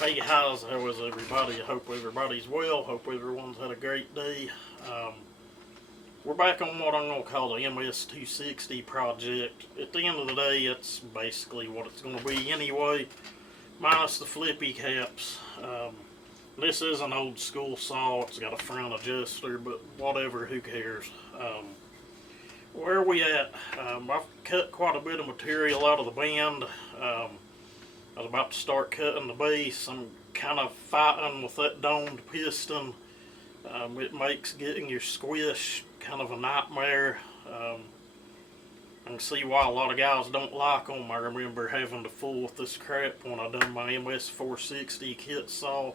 Hey guys, how is everybody? I hope everybody's well. Hope everyone's had a great day. We're back on what I'm going to call the ms260 project. At the end of the day, it's basically what it's going to be anyway, minus the flippy caps. This is an old school saw. It's got a front adjuster, but whatever, who cares? Where are we at? I've cut quite a bit of material out of the band. I was about to start cutting the base. I'm kind of fighting with that domed piston. It makes getting your squish kind of a nightmare. I can see why a lot of guys don't like them. I remember having to fool with this crap when I done my ms460 kit saw.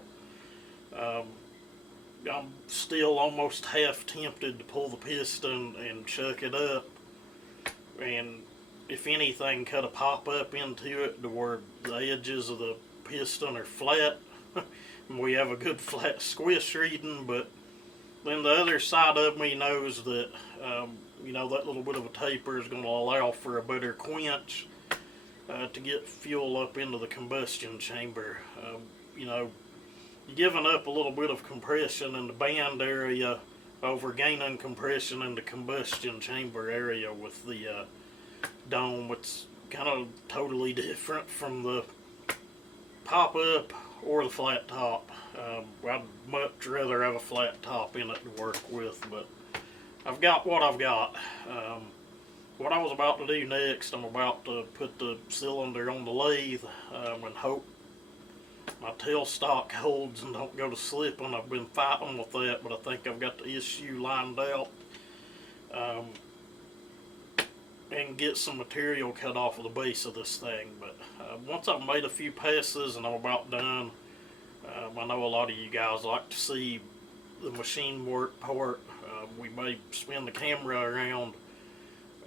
I'm still almost half tempted to pull the piston and chuck it up, and if anything, cut a pop up into it to where the edges of the piston are flat and we have a good flat squish reading. But then the other side of me knows that you know, that little bit of a taper is going to allow for a better quench to get fuel up into the combustion chamber. You know, giving up a little bit of compression in the band area over gaining compression in the combustion chamber area with the dome. It's kind of totally different from the pop-up or the flat top. I'd much rather have a flat top in it to work with, but I've got what I've got. What I was about to do next, I'm about to put the cylinder on the lathe and hope my tailstock holds and don't go to slipping. I've been fighting with that, but I think I've got the issue lined out. And get some material cut off of the base of this thing. But once I've made a few passes and I'm about done, I know a lot of you guys like to see the machine work part. We may spin the camera around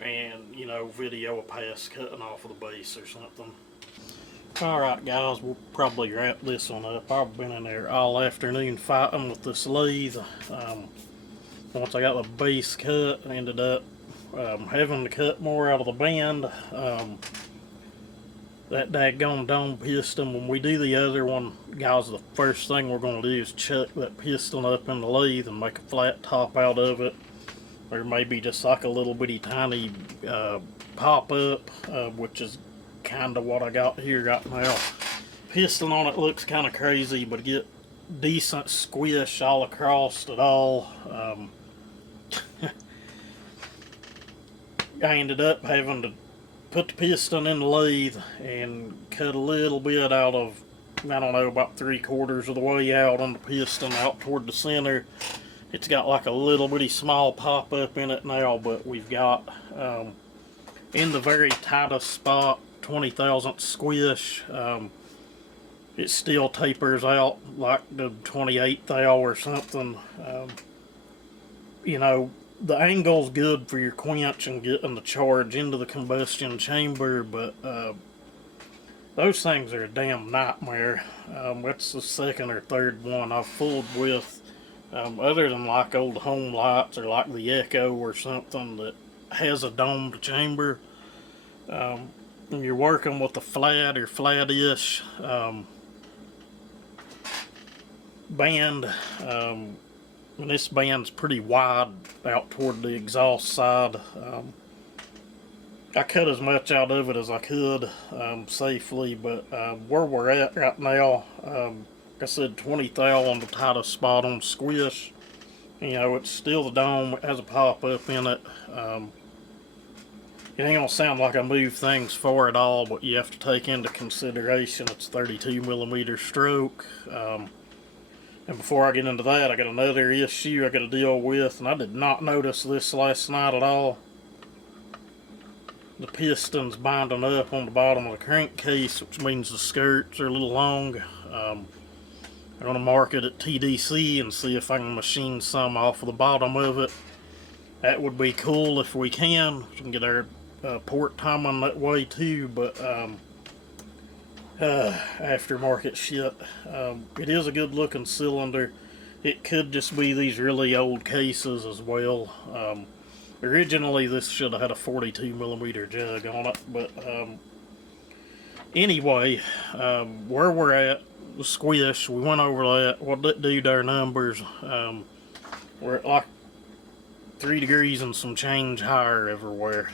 and, you know, video a pass cutting off of the base or something. Alright guys, we'll probably wrap this one up. I've been in there all afternoon fighting with this lathe. Once I got the base cut, I ended up having to cut more out of the band. That daggone dome piston, when we do the other one, guys, the first thing we're going to do is chuck that piston up in the lathe and make a flat top out of it. Or maybe just like a little bitty tiny pop-up, which is kind of what I got here right now. Piston on it looks kind of crazy, but get decent squish all across it all. I ended up having to put the piston in the lathe and cut a little bit out of, I don't know, about 3/4 of the way out on the piston out toward the center. It's got like a little bitty small pop up in it now, but we've got in the very tightest spot, 20 thousandths squish. It still tapers out like the 28th thou or something. You know, the angle's good for your quench and getting the charge into the combustion chamber, but those things are a damn nightmare. That's the second or third one I've fooled with, other than like old home lights or like the Echo or something that has a domed chamber. When you're working with a flat or flat-ish band, and this band's pretty wide out toward the exhaust side. I cut as much out of it as I could safely, but where we're at right now, like I said, 20 thou on the tightest spot on squish. You know, it's still the dome, it has a pop-up in it. It ain't gonna sound like I move things far at all, but you have to take into consideration it's 32mm stroke. And before I get into that, I got another issue I got to deal with, and I did not notice this last night at all. The piston's binding up on the bottom of the crankcase, which means the skirts are a little long. I'm going to mark it at TDC and see if I can machine some off of the bottom of it. That would be cool if we can. We can get our port timing that way too, but aftermarket shit. It is a good looking cylinder. It could just be these really old cases as well. Originally this should have had a 42mm jug on it, but anyway, where we're at, the squish, we went over that. What did do their numbers? We're at like 3 degrees and some change higher everywhere.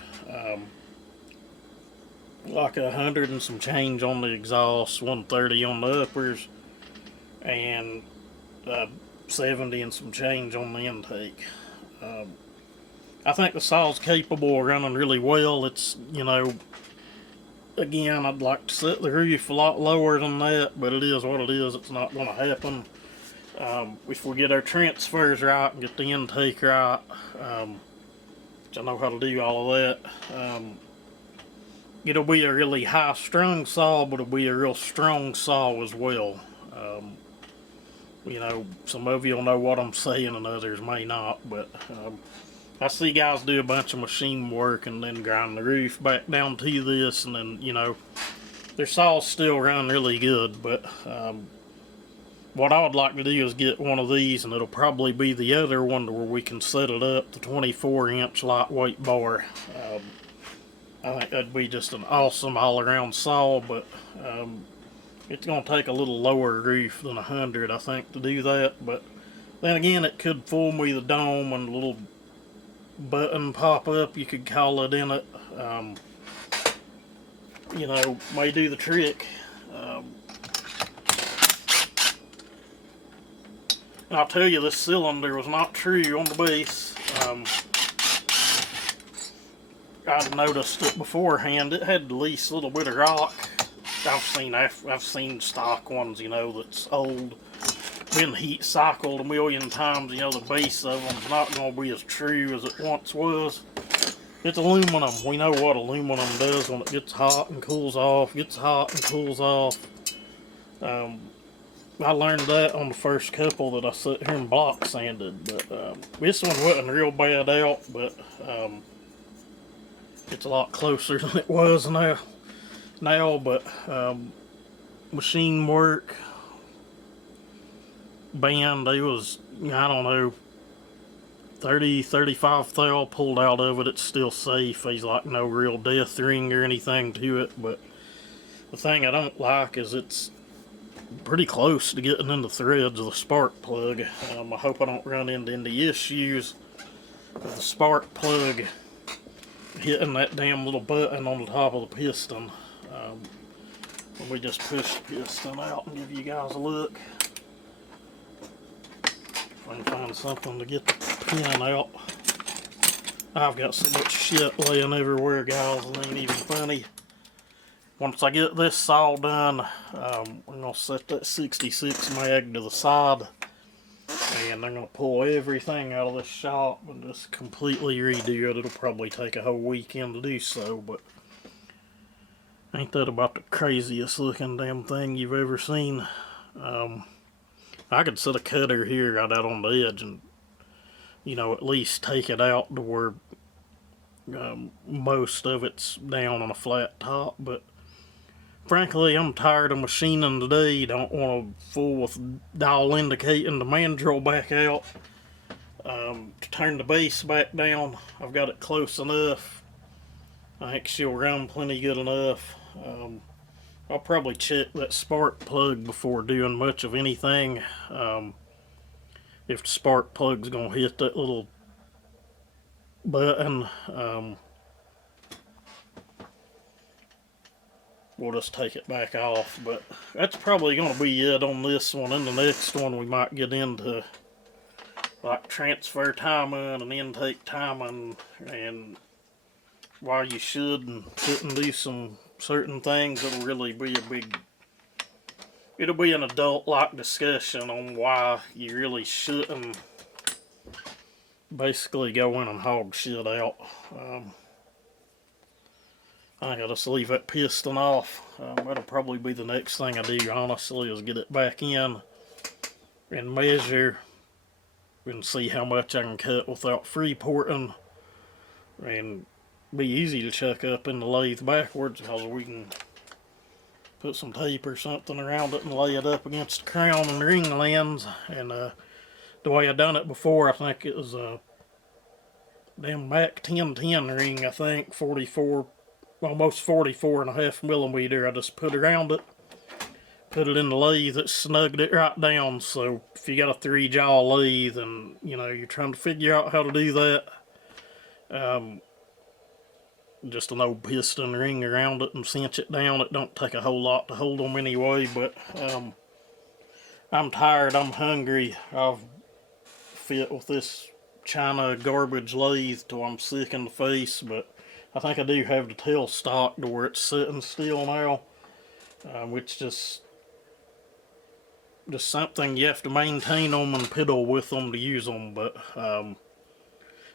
Like 100 and some change on the exhaust, 130 on the uppers, and 70 and some change on the intake. I think the saw's capable of running really well. It's, you know, again, I'd like to set the roof a lot lower than that, but it is what it is. It's not going to happen. If we get our transfers right and get the intake right, which I know how to do all of that, it'll be a really high strung saw, but it'll be a real strong saw as well. You know, some of you'll know what I'm saying and others may not, but I see guys do a bunch of machine work and then grind the roof back down to this, and then, you know, their saws still run really good, but what I would like to do is get one of these, and it'll probably be the other one where we can set it up, the 24-inch lightweight bar. I think that'd be just an awesome all-around saw, but it's going to take a little lower roof than 100, I think, to do that. But then again, it could fool me, the dome and the little button pop up, you could call it in it. You know, may do the trick. I'll tell you, this cylinder was not true on the base. I'd noticed it beforehand. It had the least little bit of rock. I've seen stock ones, you know, that's old, been heat cycled a million times. You know, the base of them's not going to be as true as it once was. It's aluminum. We know what aluminum does when it gets hot and cools off. Gets hot and cools off. I learned that on the first couple that I sat here and block sanded, but this one wasn't real bad out, but it's a lot closer than it was now, but machine work, band, they was, I don't know, 30, 35 thou pulled out of it. It's still safe. There's like no real death ring or anything to it, but the thing I don't like is it's pretty close to getting in the threads of the spark plug. I hope I don't run into any issues with the spark plug hitting that damn little button on the top of the piston. Let me just push the piston out and give you guys a look. If I can find something to get the pin out. I've got so much shit laying everywhere, guys, it ain't even funny. Once I get this saw done, I'm going to set that 66 mag to the side, and I'm going to pull everything out of this shop and just completely redo it. It'll probably take a whole weekend to do so, but ain't that about the craziest looking damn thing you've ever seen? I could set a cutter here right out on the edge and, you know, at least take it out to where most of it's down on a flat top, but frankly, I'm tired of machining today. Don't want to fool with dial indicating the mandrel back out. To turn the base back down, I've got it close enough. I think she'll run plenty good enough. I'll probably check that spark plug before doing much of anything. If the spark plug's going to hit that little button, we'll just take it back off. But that's probably going to be it on this one. In the next one, we might get into like transfer timing and intake timing and why you should and shouldn't do some certain things. It'll really be it'll be an adult-like discussion on why you really shouldn't basically go in and hog shit out. I think I'll just leave that piston off. That'll probably be the next thing I do, honestly, is get it back in and measure and see how much I can cut without free-porting, and be easy to chuck up in the lathe backwards because we can put some tape or something around it and lay it up against the crown and ring lens. And the way I done it before, I think it was a damn Mac 1010 ring, I think, 44, almost 44.5 millimeter. I just put put it in the lathe, it snugged it right down. So if you got a 3-jaw lathe and you're trying to figure out how to do that, just an old piston ring around it and cinch it down. It don't take a whole lot to hold them anyway, but I'm tired, I'm hungry. I've fit with this Chinuh garbage lathe till I'm sick in the face, but I think I do have the tail stock to where it's sitting still now, which just something you have to maintain them and piddle with them to use them. But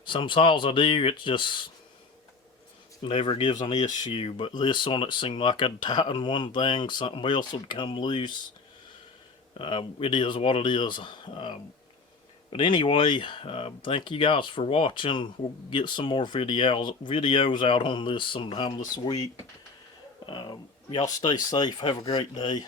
some saws I do, it just never gives an issue. But this one, it seemed like I'd tighten one thing, something else would come loose. It is what it is. But anyway, thank you guys for watching. We'll get some more videos out on this sometime this week. Y'all stay safe. Have a great day.